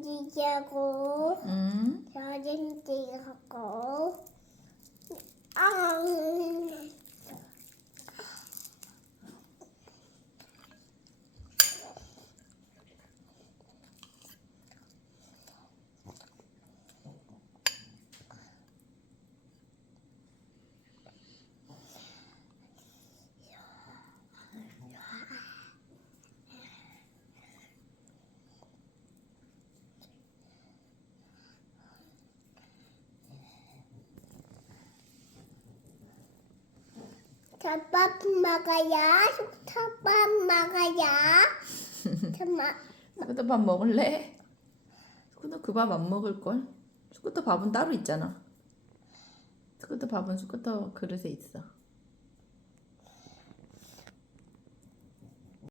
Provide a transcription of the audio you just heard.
de chegou, hum? só de chegou, ah. 밥먹어야 숙소밥 먹어요. 숙소도 밥 먹을래? 숙소도 그밥 안 먹을걸? 숙소도 밥은 따로 있잖아. 숙소도 밥은 숙소도 그릇에 있어.